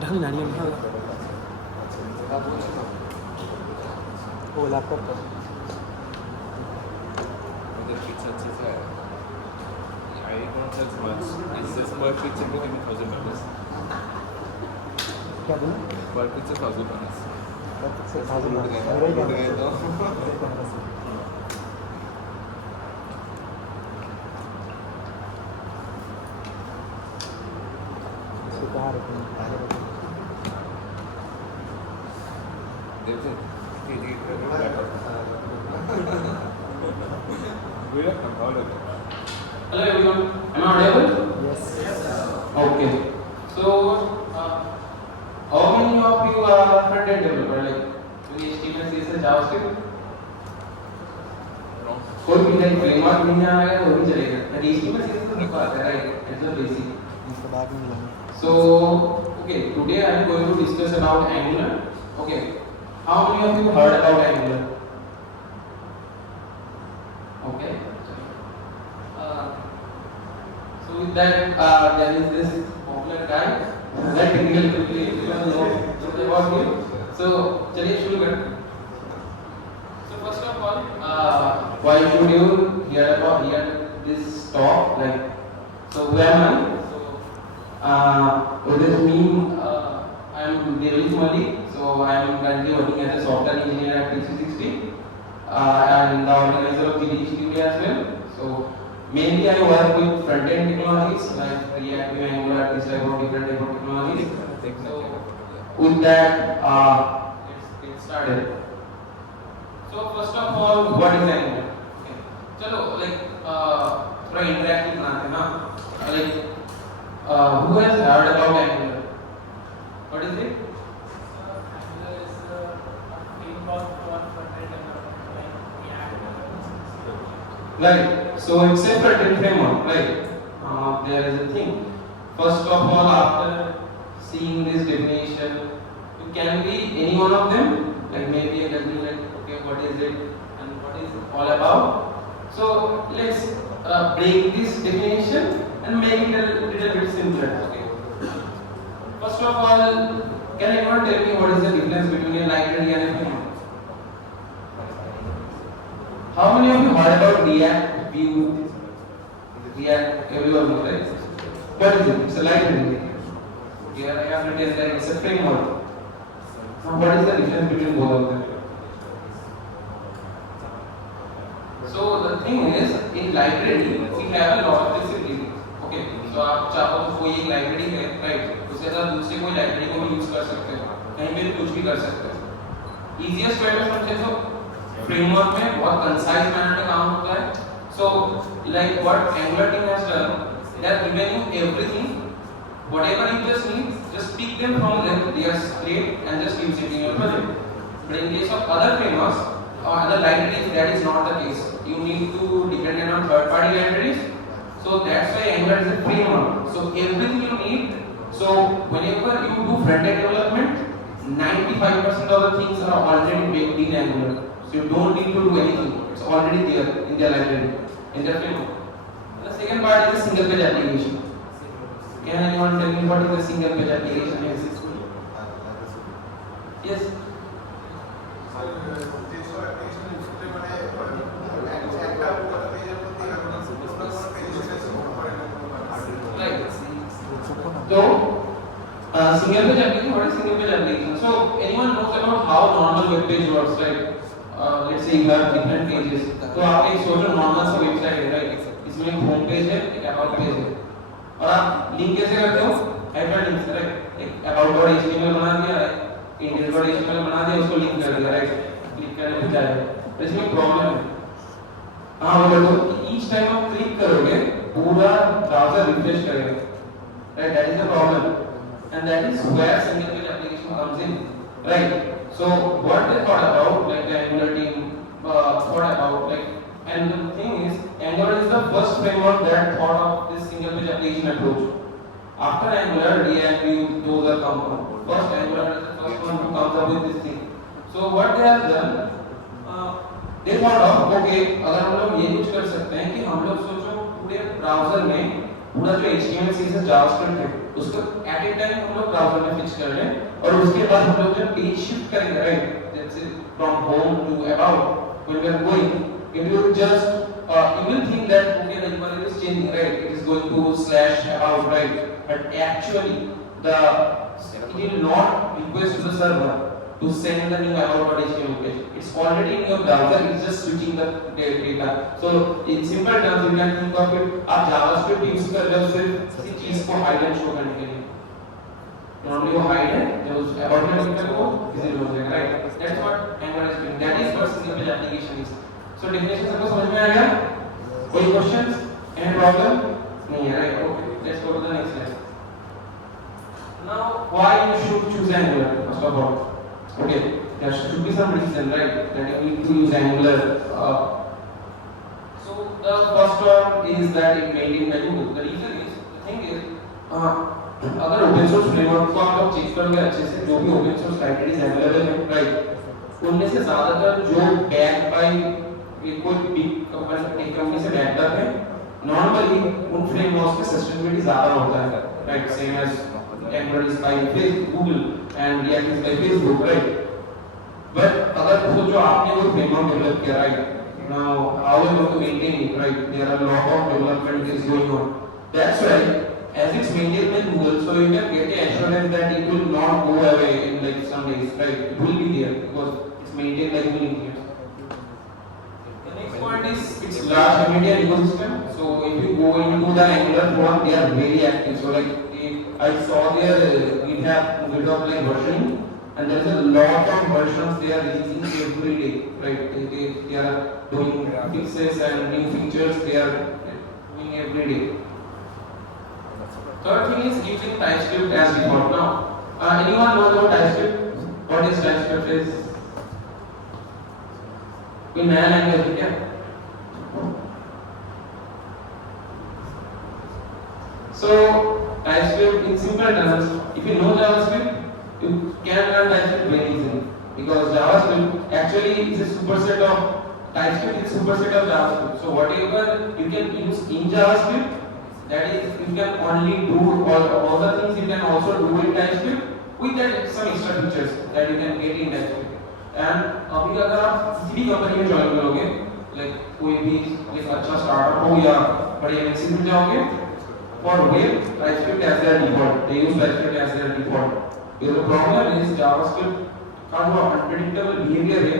रखनी नानी है वो लैपटॉप पर I don't have much. It's just per picture will give me $1,000. क्या बोला Per picture $1,000. से लूट गए तो देखो Hello everyone, am I audible? Yes. Okay. So, how many of you are front-end developer? Like, do you HTML, CSS, JavaScript? कोई भी नहीं फ्रेमवर्क नहीं आएगा वो भी चलेगा but HTML CSS तो नहीं आता है right? It's a basic. इसके बाद में मिलेंगे So, okay, today I am going to discuss about Angular. Okay, how many of you heard about Angular? Okay. So with that, there is this popular guy that everyone knows about him. So चलिए शुरू करते हैं. So first of all, why should you hear this talk? Like, so who am I? What does it mean? I am Devesh Malik. So I am currently working as a software engineer at P360 and the organizer of GDHQA as well. So mainly I work with front-end technologies like React, Angular, this type of different type of technologies. So with that, let's get started. So first of all, what is Angular? Okay. चलो like थोड़ा interactive बनाते हैं ना. Like who has heard about Angular? What is it? Angular is a framework for front-end development like React. Right. So it's a front-end framework, right? There is a thing. First of all, after seeing this definition, it can be any one of them. Like maybe I can be like, okay, what is it and what is it all about? So let's break this definition and make it a little bit simpler. Okay. First of all, can anyone tell me what is the difference between a library and a framework? How many of you heard about React, Vue, React? Everyone knows, right? What is it? It's a library. Here I have written that it's a framework. Now, what is the difference between both of them? So the thing is, in library we have a lot of flexibility. Okay, so आप चाहो तो कोई एक library है, right? उसके साथ दूसरे कोई लाइब्रेरी को भी यूज कर सकते हो, कहीं पे भी कुछ भी कर सकते हो. Easiest way to समझे तो फ्रेमवर्क में बहुत कंसाइज मैनर में काम होता है. So like what Angular team has done, they have given you everything, whatever you just need, just pick them from their slate and just use it in your project. But in case of other frameworks or other libraries, that is not the case. You need to depend on third-party libraries. So that's why Angular is a framework. So everything you need. So whenever you do front-end development, 95% of the things are already baked in Angular. So you don't need to do anything. It's already there in their library, in their framework. The second part is a single page application. Can anyone tell me what is a single page application? Yes. Right. So, single page application. What is single page application? So, anyone knows about how normal web page works, right? Let's say you have different pages. तो आप एक सोचो normal सी website है, right? इसमें एक home page है, एक about page है, और आप लिंक कैसे करते हो? हाइपरलिंक से, राइट? एक about.html बना दिया, index.html बना दिया, उसको लिंक कर दिया, राइट? क्लिक करने पे जाएगा. तो इसमें प्रॉब्लम है. हाँ वो देखो कि each time आप क्लिक करोगे, पूरा ब्राउज़र रिफ्रेश करेगा, right? That is the problem, and that is where single page application comes in, right? So what they thought about, like the Angular team thought about, like, and the thing is, Angular is the first framework that thought of this single page application approach. After Angular, React, Vue, those are come. First Angular is the first one who comes up with this thing. So what they have done, they thought of, okay, अगर हम लोग ये कुछ कर सकते हैं कि हम लोग सोचो पूरे ब्राउज़र में पूरा जो HTML CSS जावास्क्रिप्ट है उसको एट ए टाइम हम लोग ब्राउज़र में फिक्स कर रहे हैं और उसके बाद हम लोग जब पेज शिफ्ट करेंगे right let's say from home to about when we are going it will just you will think that okay the URL is changing right it is going to slash about right but actually the it will not request to the server to send the new about.html page it's already in your browser it's just switching the data so in simple terms you can think of it आप javascript use कर रहे हो सिर्फ किसी चीज को hide and show करने के लिए normally वो हाइड है जो about में लिखा है वो visible हो जाएगा right that's what Angular is doing that is what simple application is so definition सबको समझ में आ गया कोई क्वेश्चंस एनी प्रॉब्लम नहीं है right okay let's go to the next lesson now why you should choose Angular first of all okay there should be some reason right that you need to use Angular so the first one is that it maintained by Google the reason is the thing is अगर open source framework को आप लोग check करोगे अच्छे से जो भी open source libraries available है राइट उनमें से ज्यादातर जो बैक बाय कोई बिग कंपनी से बैक्ड अप है नॉर्मली उन फ्रेमवर्क्स में सस्टेनेबिलिटी ज्यादा होता है right same as Angular is by Google and React is by Facebook right but अगर तो जो आपने वो फ्रेमवर्क डेवलप किया right now how you going to maintain it right there are a lot of development is going on that's why as it's maintained by Google so you can get the assurance that it will not go away in like some days right it will be there because it's maintained by Google engineers point is it's large community ecosystem so if you go into the Angular forum they are very active so like I saw their GitHub like versioning and there is a lot of versions they are releasing every day right they are doing fixes and new features they are doing every day third thing is using TypeScript as default now anyone knows about TypeScript what is TypeScript is कोई नया language है क्या so TypeScript in simple terms if you know JavaScript you can learn TypeScript very easily because JavaScript actually is a superset of TypeScript is a superset of JavaScript so whatever you can use in JavaScript that is you can only do all the things you can also do in TypeScript with that some extra features that you can get in TypeScript and अभी अगर आप किसी भी company में join करोगे like कोई भी like अच्छा स्टार्टअप हो या बड़ी एमएनसी में जाओगे for web TypeScript as their default they use TypeScript as their default because the problem is JavaScript का जो unpredictable behavior है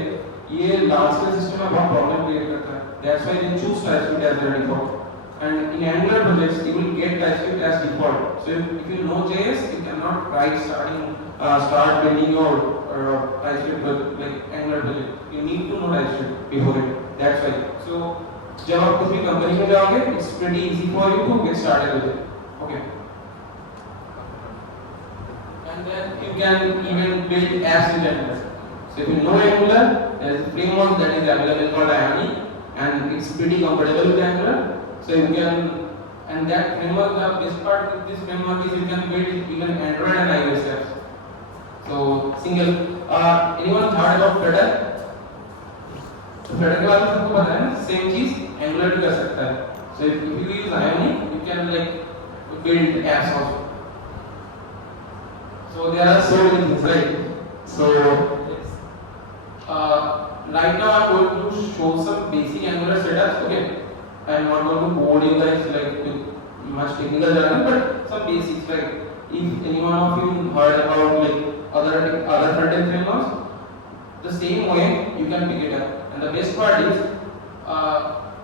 ये large scale system में बहुत problem create करता है that's why they choose TypeScript as their default and in Angular projects you will get TypeScript as default so if you know JS you cannot write start building your TypeScript like Angular project you need to know TypeScript before it that's why so जब आप किसी company में जाओगे it's pretty easy for you to get started with it okay and then you can even build apps with Angular so if you know Angular there is a framework that is available called Ioni and it's pretty compatible with Angular so you can and that framework the best part with this framework is you can build even Android and iOS apps so single anyone heard about Flutter Flutter के बारे में सबको पता है ना same चीज Angular भी कर सकता है so if you use Ioni you can like build apps also so there are so many things right so right now I'm going to show some basic Angular setups okay I'm not going to bore you guys like with much technical jargon but some basics like if anyone of you heard about like other front-end frameworks the same way you can pick it up and the best part is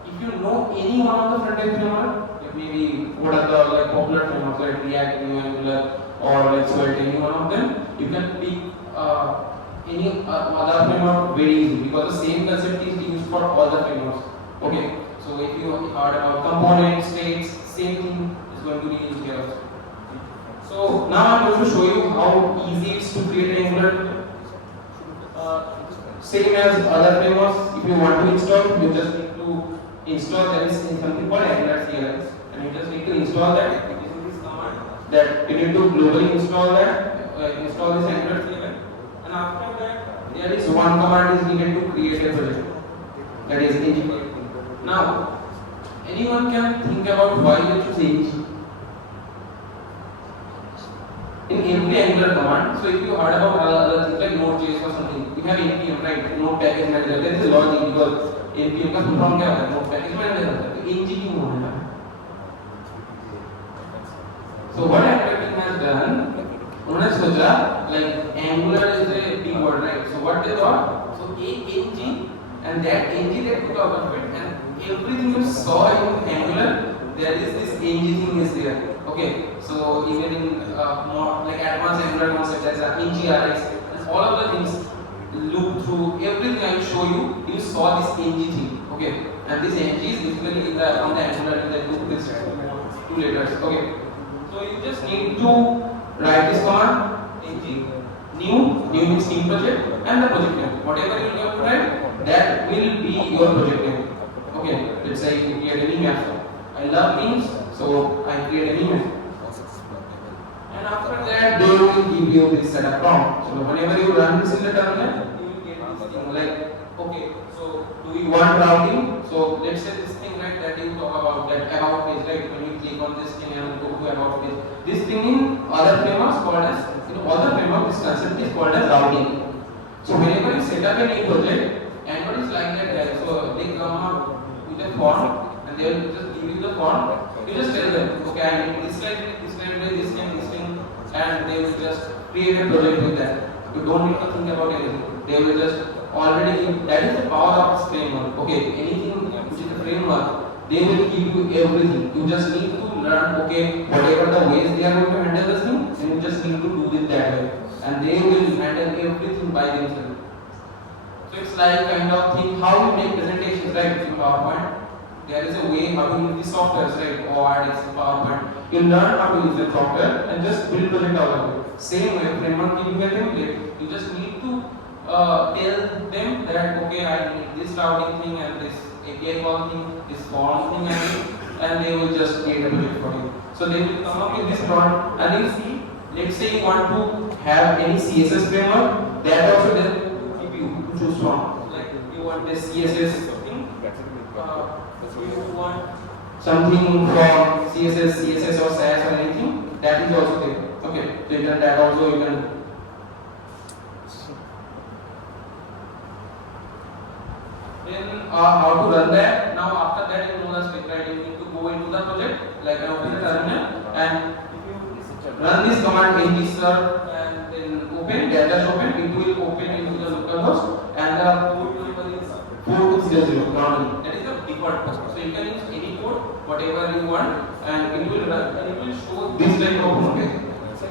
if you know any one of the front-end framework like maybe what are the like popular frameworks like React, Angular or like Svelte any one of them you can pick any other framework very easily because the same concept is used for all the frameworks okay so if you heard about components states same thing is going to be used here also so now I'm going to show you how easy it is to create Angular same as other frameworks if you want to install you just need to install there is something called Angular CLS and you just need to install that using this command that you need to globally install that install this Angular CLS and after that there is one command is needed to create a project that is ng now anyone can think about why you choose ng in every Angular command. So if you heard about other things like Node.js or something, you have npm, right? Node package manager. There is a logic because npm का full form क्या होता है? Node package manager होता है. तो ng क्यों होना है? So what Angular team has done, उन्होंने सोचा like Angular is a big word, right? So what they thought? So ng and that ng they took out of it, and everything you saw in Angular, there is this ng thing is there. Okay, so even in more like advanced Angular concept, there's an ngrx, and all of the things loop through everything I will show you. You saw this ng thing. Okay, and this ng is basically in the from the Angular in the loop is two letters. Okay. So you just need to write this command ng new means new project and the project name. Whatever you have to write, that will be your project name. Okay, let's say you create any map. I love memes, so I create any map. And after that, they will give you this setup prompt. So whenever you run this in the terminal, you will get this thing like, okay, so do you want routing? So let's say this thing right that you talk about, that about page, right? When you click on this thing and go to about page, this thing in other frameworks called as, other framework, this concept is called as routing. So whenever you set up a new project, Android is like that. So they come up with a form and they will just give you the form. You just tell them, okay, I need this library, this library, this thing, and they will just create a project with that. You don't need to think about anything. They will just already, that is the power of this framework. Okay, anything which is a framework, they will give you everything. You just need to learn, okay, whatever the ways they are going to handle this thing, and you just need to do it that way. And they will handle everything by themselves. So it's like kind of thing how you make presentations, right? In PowerPoint, there is a way how to use the software, right? Word, Excel, PowerPoint. You learn how to use the software and just build project out of it. Same way, framework giving a template. You just need to tell them that okay, I need this routing thing and this API call thing, this form thing, and they will just create a project for you. So they will come up with this prompt, and you see, let's say you want to have any CSS framework, that also they will give you to choose from. Like you want this CSS thing, you want something from CSS or SAS or anything, that is also there. Okay, so you can that also you can. Then how to run that? Now after that you know the step, right? You need to go into the project, like open the terminal, and if you run this command ng-serve and then open, dash open, it will open into the localhost, and the port number is 4200 normally. That is the default. So you can use any port, whatever you want, and it will run and it will show this type of homepage.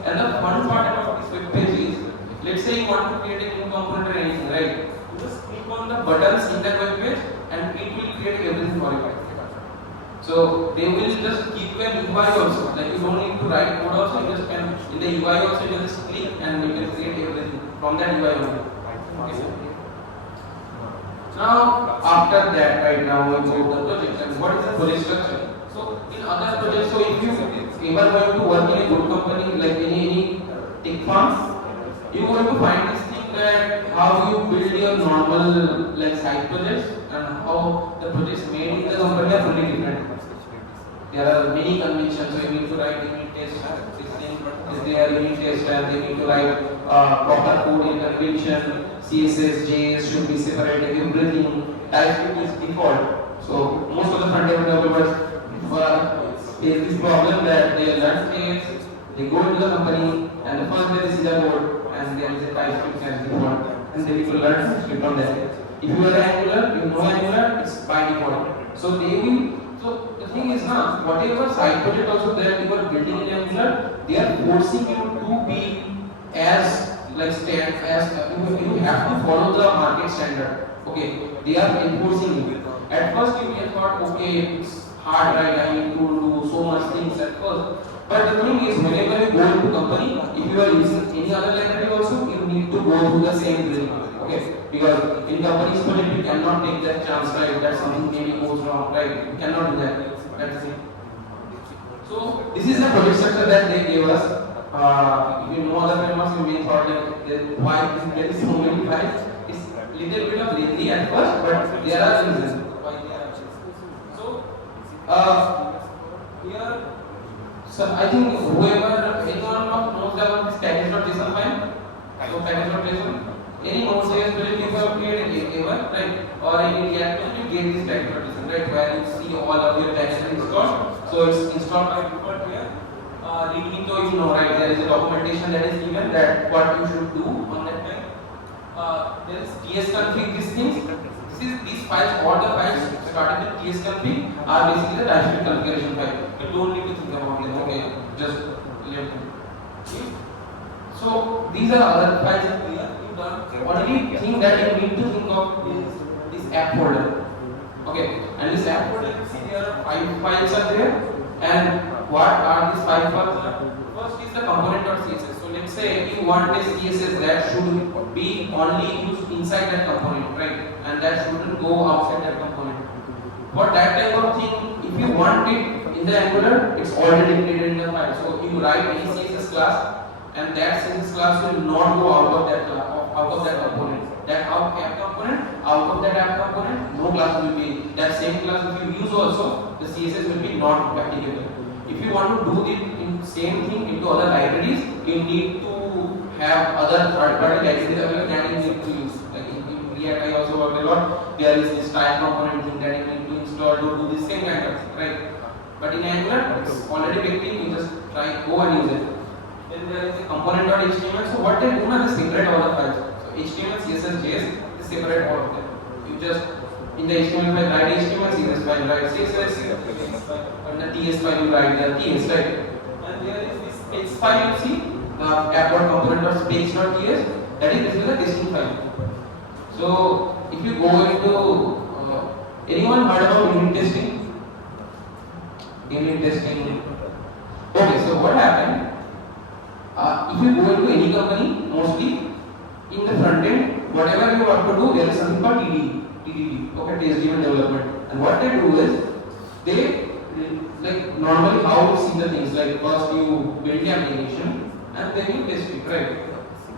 And the fun part about this web page is, let's say you want to create a new component or anything, right? You just click on the buttons in that web page and it will create everything for you. So they will just keep you an UI also. Like you don't need to write code also, you just can in the UI also you can just click and you can create everything from that UI only. Okay. Now after that, right now we go to the project. And what is the project structure? So in other projects, so if you ever going to work in a good company like any tech firms, you are going to find this thing that how you build your normal like side projects and how the projects made in the company are fully different. There are many conventions, so you need to write unit test. This thing is there unit test, and they need to write proper code in convention. CSS, JS should be separated. Everything TypeScript is default. So most of the front-end developers face this problem that they learn things, they go into the company, and the first day they see the code, and there is a TypeScript as default, and they need to learn TypeScript from there. If you are Angular, you know Angular, it's by default. So they will. So the thing is now, whatever side project also that you are building in Angular, they are forcing you to be as like you have to follow the market standard. Okay, they are enforcing you. At first you may thought, okay, it's hard, right? I need to do so much things at first. But the thing is, whenever you go into company, if you are using any other library also, you need to go through the same drill. Okay, because in company's project you cannot take that chance, right? That something maybe goes wrong, right? You cannot do that. That's it. So this is the project structure that they gave us. If you know other frameworks, you may thought like why there is so many files. It's little bit of lazy at first, but there are reasons why they are. So here, so I think whoever anyone knows about this or in React, you get this back partition, right? Where you see all of your tags are installed. So it's installed by default here. Readme, though you know, right? There is a documentation that is given that what you should do on that time. There is tsconfig. These things. These files, all the files starting with tsconfig are basically the TypeScript configuration file. You don't need to think about it. Okay, just let them. Okay. So these are other files here. You don't only thing that you need to think of is this app folder. Okay, and this app folder, you see there are 5 files are there. And what are these 5 files? First is the component.css. So let's say you want a CSS that should be only used inside that component, right? And that shouldn't go outside that component. For that type of thing, if you want it in the Angular, it's already created in the file. So you write any CSS class, and that CSS class will not go out of that component. That app component, out of that app component, no class will be. That same class if you use also, the CSS will be not applicable. If you want to do the same thing into other libraries, you need to have other third-party libraries available that you need to use. Like in React, I also worked a lot. There is this style component thing that you need to install to do the same kind of thing, right? But in Angular, it's already baked in. You just go and use it. Then there is a component.html. So what they do now is separate all the files. So HTML, CSS, JS is separate all of them. You just in the HTML file write HTML, CSS file write CSS, and the TS file you write the TS, right? And there is this specs file you see, the app.component.specs.ts, that is basically the testing file. So if you go into anyone heard about unit testing? Unit testing. Okay, so what happened? If you go into any company, mostly in the front end, whatever you want to do, there is something called TDD, okay, test driven development. And what they do is, they like normally how you see the things, like first you build the application and then you test it, right?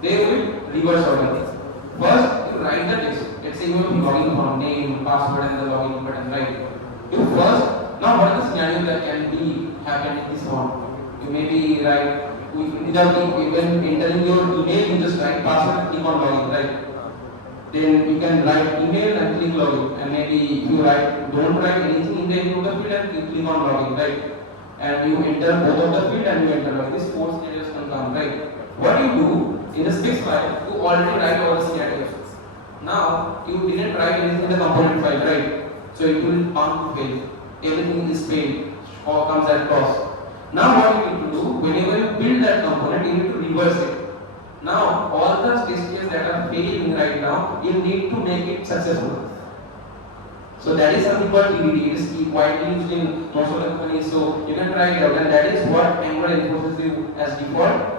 They will reverse order. First you write the test. Let's say you have login form, name, password, and the login button, right? You first, now what is the scenario that can be happen in this form? You maybe write without even entering your email, you just write password, click on login, right? Then you can write email and click login, and maybe you don't write anything in the end of the field and click on login, right? And you enter both of the field and you enter login. These 4 scenarios can come, right? What you do in the specs file, you already write all the scenarios. Now you didn't write anything in the component file, right? So it will bound to fail. Everything is failed or comes at cost. Now what you need to do, whenever you build that component, you need to reverse it. Now all the test cases that are failing right now, you need to make it successful. So that is something called TDD. It is widely used in most of the companies. So you can try it out, and that is what Angular enforces you as default.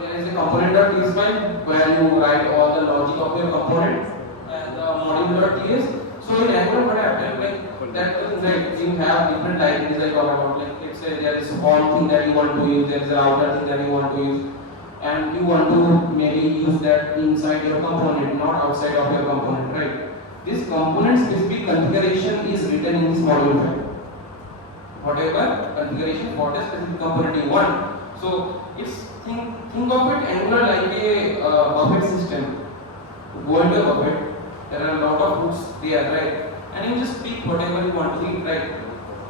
There is a component.ts file where you write all the logic of your component and the module.ts. So in Angular, what happened, like that is like you have different libraries I talk about. Like let's say there is one thing that you want to use, there is a router thing that you want to use, and you want to maybe use that inside your component, not outside of your component, right? This component specific configuration is written in this module file. Whatever configuration for the specific component you want. So it's think of it Angular like a buffet system. Go into a buffet. There are a lot of foods there, right? And you just pick whatever you want to eat, right?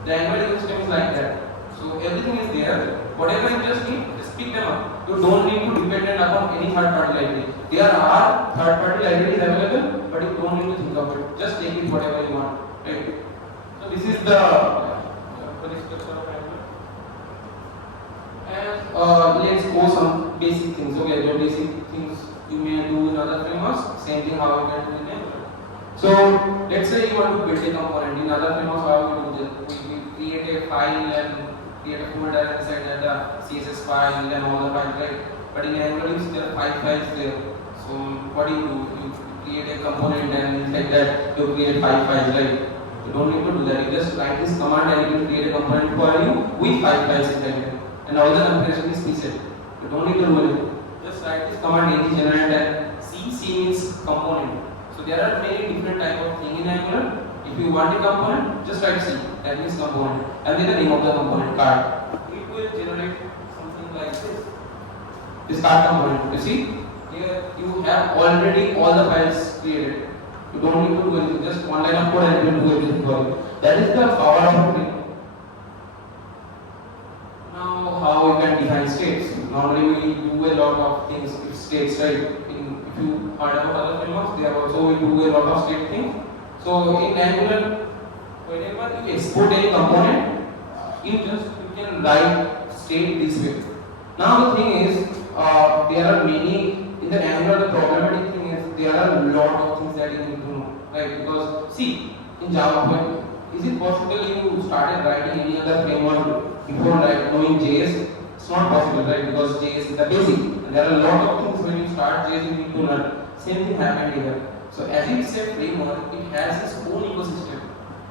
The Angular ecosystem is like that. So everything is there. Whatever you just need, just pick them up. You don't need to depend upon any third-party library. There are third-party libraries available, but you don't need to think of it. Just take it whatever you want, right? So this is the structure of Angular. And let's go some basic things. Okay, the basic things you may do in other frameworks. Same thing how you can do in Angular. So let's say you want to build a component. In other frameworks, how you do this? We create a file and create a folder inside that the CSS file and all the files, right? But in Angular, there are 5 files there. So what do? You create a component and inside that you create 5 files, right? You don't need to do that. You just write this command and it will create a component for you with 5 files inside it. And all the configuration is preset. You don't need to do anything. Just write this command ng generate and C means component. So there are many different type of thing in Angular. If you want a component, just write C. That means component. And then the name of the component, card. It will generate something like this. This card component. You see? Here you have already all the files created. You don't need to do anything, just one line of code and it will do everything for you. That is the power of a framework. Now, how you can define states? Normally, we do a lot of things with states, right? If you heard about other frameworks, they are also we do a lot of state things. So, in Angular, whenever you export any component, you can write state this way. Now, the thing is, there are many in the Angular. The problematic thing is there are a lot of things that you need to know, right? Because see, in Java, is it possible you started writing any other framework before knowing JS? It's not possible, right? Because JS is the basic. And there are a lot of things when you start JS you need to learn. Same thing happened here. So as it's a framework, it has its own ecosystem.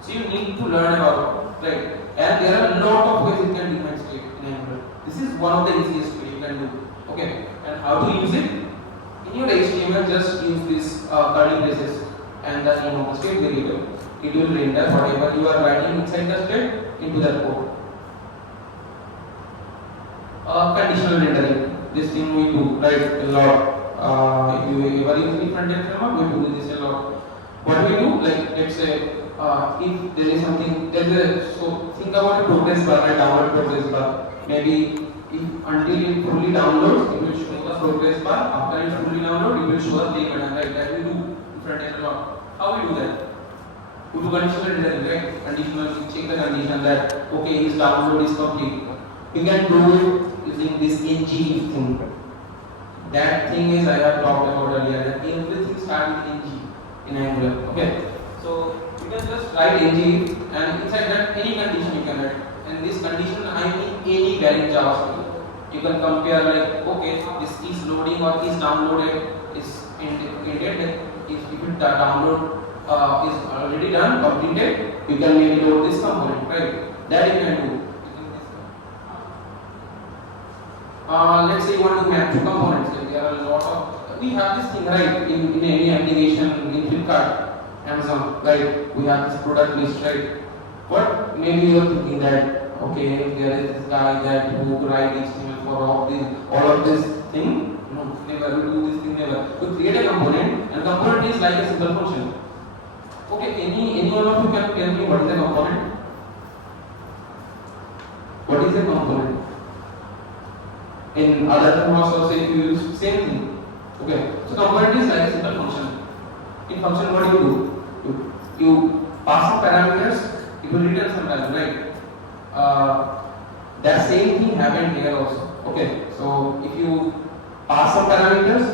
So you need to learn about it, right? And there are a lot of ways you can define state in Angular. This is one of the easiest ways you can do. Okay. And how to use it? In your HTML, just use this curly braces and the name of the state variable. It will render whatever you are writing inside the state into that code. Conditional rendering. This thing we do, right, a lot. If you ever use the front end framework, we do this a lot. What we do, like let's say, if there is something, so think about a progress bar, a download progress bar. Maybe if until it fully downloads, it will show the progress bar. After it fully downloads, it will show the play button, right? That we do in front end a lot. How we do that? We do conditional rendering, right? Conditional, we check the condition that okay, his download is complete. We can do it using this ng thing. That thing is I have talked about earlier. That everything starts with ng in Angular. Okay. So you can just write ng and inside that any condition you can write. And this condition I mean any valid JavaScript. You can compare like okay, this is loading or is downloaded is indicated. If the download is already done, completed, you can maybe load this component, right? That you can do. Let's say you want to map two components. Like there are a lot of we have this thing right in any application in Flipkart, Amazon, right? We have this product list, right? But maybe you are thinking that okay, there is this guy that who write HTML for all of this thing. No, never. We do this thing never. We create a component, and component is like a simple function. Okay, any one of you can tell me what is a component? What is a component? In other frameworks also if you use same thing. Okay, so component is like a simple function. In function what do? You pass some parameters, it will return some value, right? That same thing happened here also. Okay, so if you pass some parameters,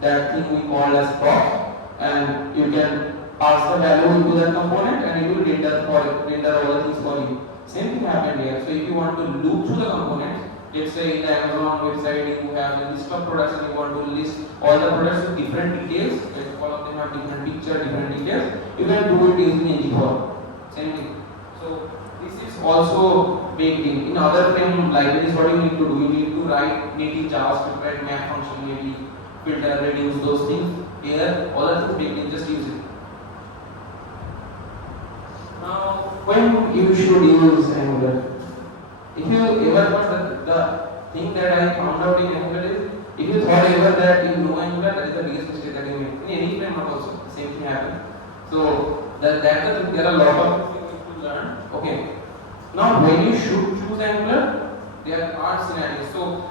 that thing we call as prop, and you can pass the value into that component and it will render all the things for you. Same thing happened here. So if you want to loop through the components, let's say in the Amazon website you have a list of products and you want to list all the products with different details, like all of them have different picture, different details, you can do it using ng-for. Same thing. So this is also baked in. In other frame libraries, what you need to do? You need to write native JavaScript, write map function, maybe filter, reduce those things. Here, all of things baked in, just use it. Now, when you should use Angular? If you ever got the thing that I found out in Angular is, if you thought ever that you know Angular, that is the biggest mistake that you make. In any framework also, the same thing happens. So that's the thing. There are a lot of things you need to learn. Okay. Now, when you should choose Angular, there are scenarios. So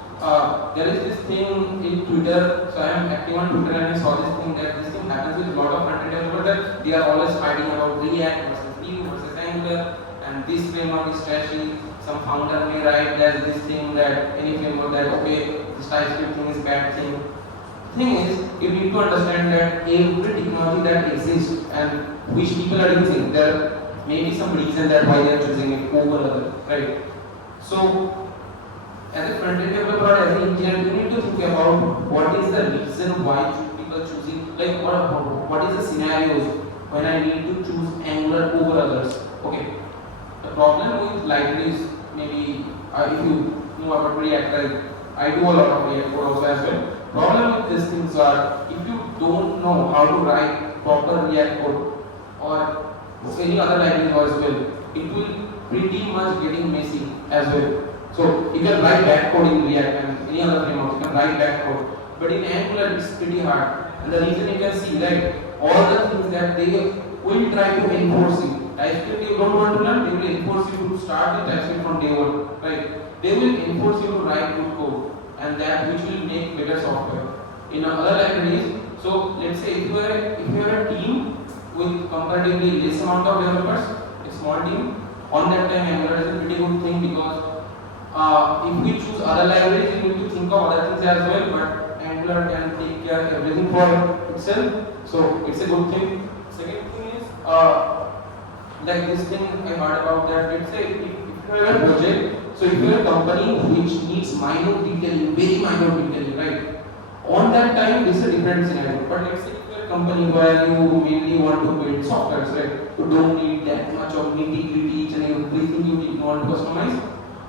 there is this thing in Twitter. So I am active on Twitter and I saw this thing that this thing happens with a lot of front-end developers that they are always fighting about React versus Vue versus Angular, and this framework is trashy. Some founder may write that this thing that any framework that okay, this TypeScript thing is bad thing. Thing is, you need to understand that every technology that exists and which people are using, there may be some reason that why they are choosing it over other, right? So as a front-end developer, as an engineer, you need to think about what is the reason why people choosing, like what is the scenarios when I need to choose Angular over others. Okay. The problem with libraries, maybe if you know about React, I do a lot of React code also as well. Problem with these things are, if you don't know how to write proper React code or any other library as well, it will pretty much getting messy as well. So you can write bad code in React and any other framework, you can write bad code. But in Angular it's pretty hard. And the reason you can see, like, all the things that they will try to enforce it. TypeScript you don't want to learn, they will enforce you to start with TypeScript from day one, right? They will enforce you to write good code, and that which will make better software. In other libraries, so let's say if you are a team with comparatively less amount of developers, a small team, on that time Angular is a pretty good thing because if we choose other libraries, we need to think of other things as well, but Angular can take care of everything for itself, so it's a good thing. Second thing is, like this thing I heard about that, let's say if you have a project, so if you are a company which needs minor detailing, very minor detailing, right? On that time, this is a different scenario. But let's say if you are a company where you mainly want to build software, right? You don't need that much of nitty-gritty, each and everything you need want to customize.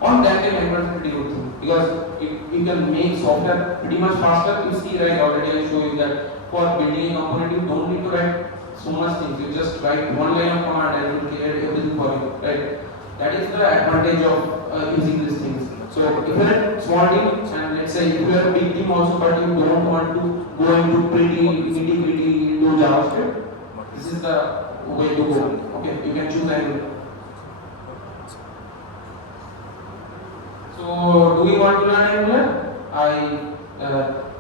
On that time, Angular is a pretty good thing because you can make software pretty much faster. You see, right? Already I show you that for building a component, you don't need to write so much things. You just write one line of command and it will create everything for you, right? That is the advantage of using these things. So if you are a small team and let's say if you are a big team also but you don't want to go into pretty nitty-gritty into JavaScript, this is the way to go. Okay, you can choose Angular. So do you want to learn Angular? I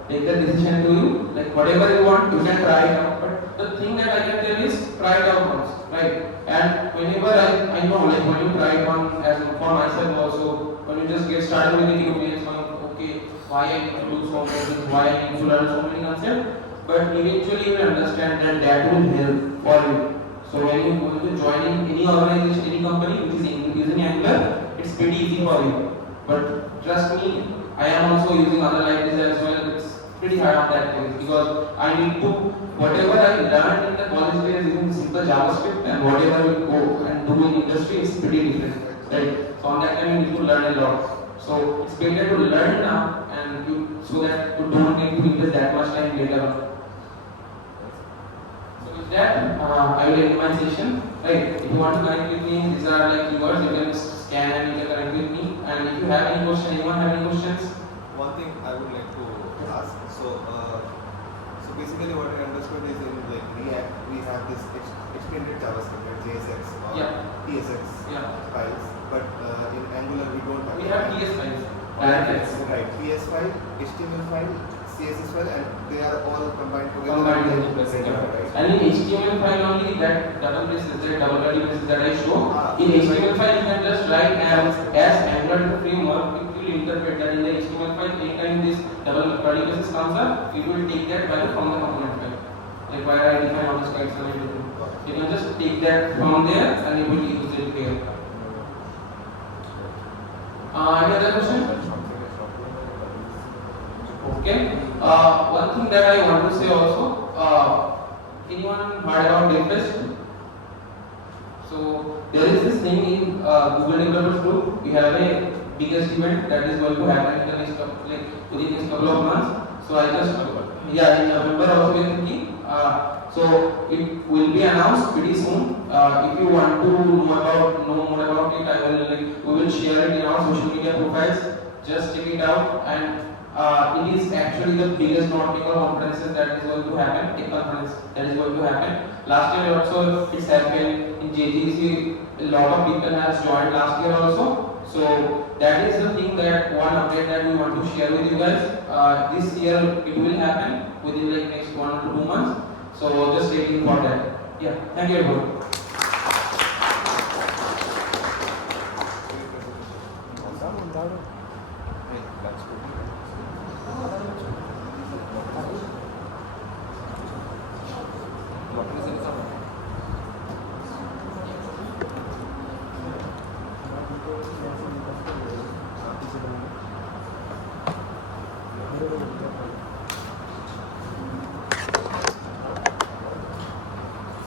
take the decision to you. Like whatever you want, you can try it out. But the thing that I can tell is try it out once, right? And whenever I know, like when you try it on as for myself also, when you just get started with it, you will find okay, why I need to do so many things, why I need to learn so many concepts. But eventually you will understand that that will help for you. So when you go to joining any organization, any company which is using Angular, it's pretty easy for you. But trust me, I am also using other libraries as well. It's pretty hard on that case because I need to, whatever I learned in the college days using simple JavaScript and whatever we go and do in industry is pretty different, right? So on that time you need to learn a lot. So it's better to learn now and so that you don't need to invest that much time later on. So with that, I will end my session. Right? If you want to connect with me, these are like keywords. You can scan and you can connect with me. And if you have any question, anyone have any questions? One thing I would like to ask. So basically, what I understood is in like React, we have this extended JavaScript, like JSX or TSX files. But in Angular, we don't have. We have TS files. Right. TS file, HTML file, CSS file, and they are all combined together. Right. And in HTML file only that double braces, that double curly braces that I show. In HTML file, you can just write as Angular framework. It will interpret that in the HTML file. Anytime this double curly braces comes up, it will take that value from the component file. Like where I define all the strikes and everything. You can just take that from there and you will use it here. Any other question? Okay. One thing that I want to say also, anyone heard about DevFest? So there is this thing in Google Developers Group. We have a biggest event that is going to happen in the next within next couple of months. So I just in November also we are thinking. So it will be announced pretty soon. If you want to know more about it, we will share it in our social media profiles. Just check it out, and it is actually the biggest non-technical conferences that is going to happen. Tech conference that is going to happen. Last year also it's happened in JGC. A lot of people has joined last year also. So that is the thing that one update that we want to share with you guys. This year it will happen within like next 1 to 2 months. So just waiting for that. Yeah, thank you everyone. What is